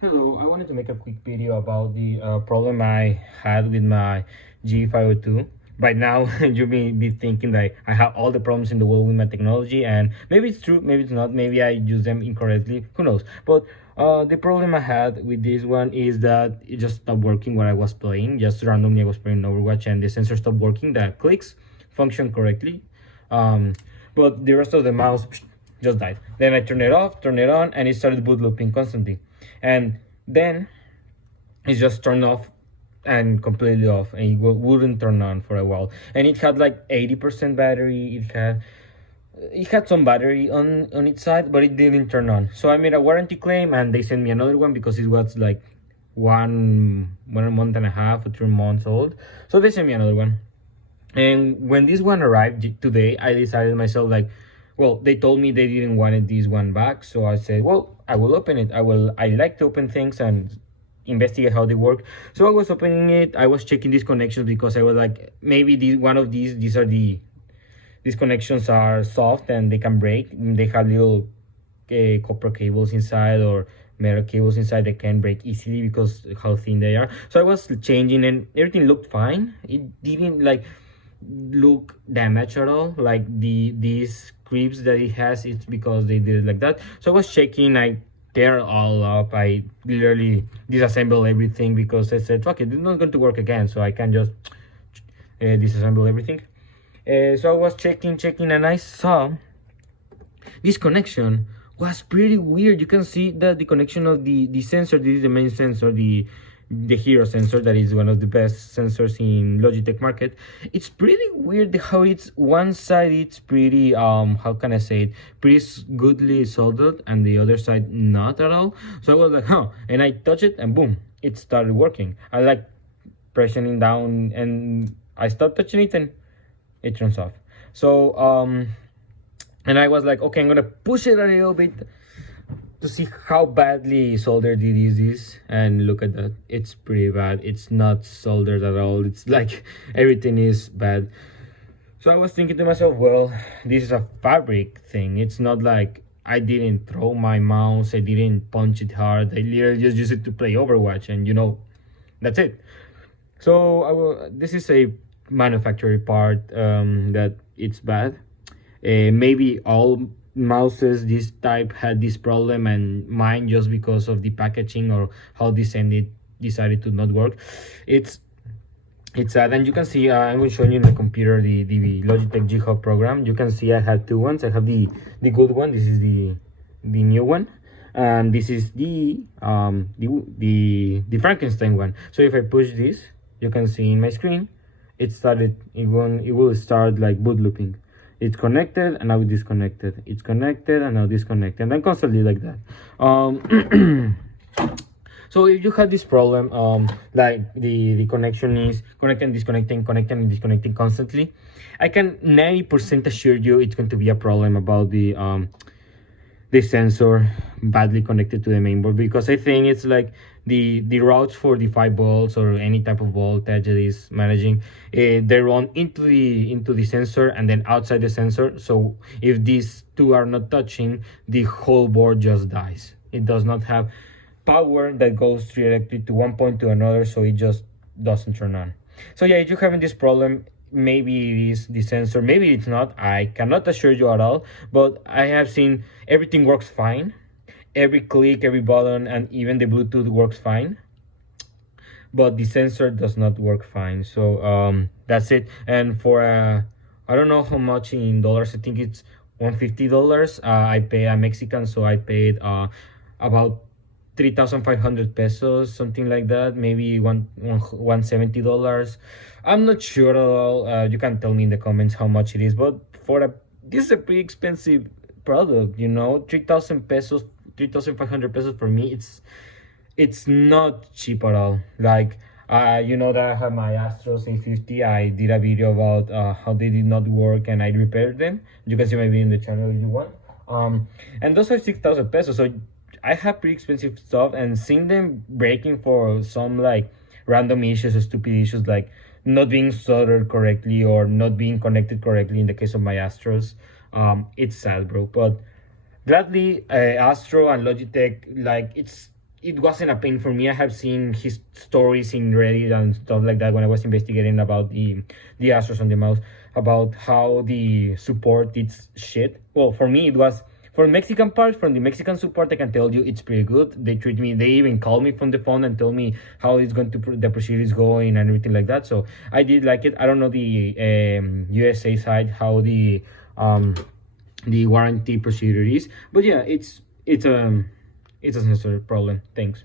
Hello, I wanted to make a quick video about the problem I had with my G502. By now, you may be thinking that I have all the problems in the world with my technology, and maybe it's true, maybe it's not, maybe I use them incorrectly, who knows. But the problem I had with this one is that it just stopped working when I was playing. Just randomly, I was playing Overwatch, and the sensor stopped working. The clicks function correctly, um, but the rest of the mouse just died. Then I turned it off, turned it on, and it started boot looping constantly. And then it's just turned off and completely off, and it wouldn't turn on for a while. And it had like 80% battery. It had some battery on its side, but it didn't turn on. So I made a warranty claim, and they sent me another one because it was like one month and a half or 3 months old. So they sent me another one. And when this one arrived today, I decided myself, like, well, they told me they didn't want this one back, so I said, well, I will open it. I like to open things and investigate how they work. So I was opening it. I was checking these connections because I was like, maybe these connections are soft and they can break. They have little copper cables inside or metal cables inside that can break easily because how thin they are. So I was changing, and everything looked fine. It didn't like look damaged at all. Like these creeps that it has, it's because they did it like that. So I was checking. I tear it all up. I literally disassemble everything because I said, fuck it, it's not going to work again, so I can just disassemble everything. So I was checking, and I saw this connection was pretty weird. You can see that the connection of the sensor, this is the main sensor, the hero sensor, that is one of the best sensors in Logitech market. It's pretty weird how it's one side, it's pretty how can I say it, pretty goodly soldered, and the other side not at all. So I was like, huh, and I touched it, and boom, it started working. I like pressing down, and I stopped touching it, and it turns off. So and I was like, okay, I'm gonna push it a little bit to see how badly soldered it is. And look at that, it's pretty bad. It's not soldered at all. It's like everything is bad. So I was thinking to myself, well, this is a fabric thing. It's not like I didn't throw my mouse, I didn't punch it hard, I literally just use it to play Overwatch, and that's it. So this is a manufacturer part, that it's bad. Maybe all mouses this type had this problem, and mine just because of the packaging or how this ended decided to not work. It's sad. And you can see, I'm going to show you in my computer the Logitech G5 program. You can see I have two ones. I have the good one. This is the new one, and this is the Frankenstein one. So if I push this, you can see in my screen it will start like boot looping. It's connected and now disconnected. It's connected and now disconnected, and then constantly like that. So if you have this problem, like the connection is connecting, disconnecting, connecting and disconnecting constantly, I can 90% assure you it's going to be a problem about the sensor badly connected to the mainboard, because I think it's like the routes for the 5 volts or any type of voltage that is managing, they run into the sensor and then outside the sensor. So if these two are not touching, the whole board just dies. It does not have power that goes directly to one point to another, so it just doesn't turn on. So yeah, if you're having this problem, maybe it is the sensor, maybe it's not. I cannot assure you at all, but I have seen everything works fine. Every click, every button, and even the Bluetooth works fine, but the sensor does not work fine. So that's it. And for I don't know how much in dollars, I think it's $150. I'm Mexican, so I paid about 3,500 pesos, something like that, maybe $170. I'm not sure at all. You can tell me in the comments how much it is, but this is a pretty expensive product, 3,000 pesos, 3,500 pesos. For me, it's not cheap at all. Like, that I have my Astros A50. I did a video about how they did not work, and I repaired them. You can see my video in the channel if you want. And those are 6,000 pesos. So I have pretty expensive stuff, and seeing them breaking for some like random issues or stupid issues, like not being soldered correctly or not being connected correctly in the case of my Astros, it's sad, bro. But gladly, Astro and Logitech, like, it's it wasn't a pain for me. I have seen his stories in Reddit and stuff like that when I was investigating about the Astros on the mouse, about how the support is shit. Well, for me it was, for Mexican part, from the Mexican support, I can tell you it's pretty good. They treat me. They even call me from the phone and tell me how it's going to the procedure is going and everything like that. So I did like it. I don't know the USA side how the warranty procedure is, but yeah, it's a necessary problem. Thanks.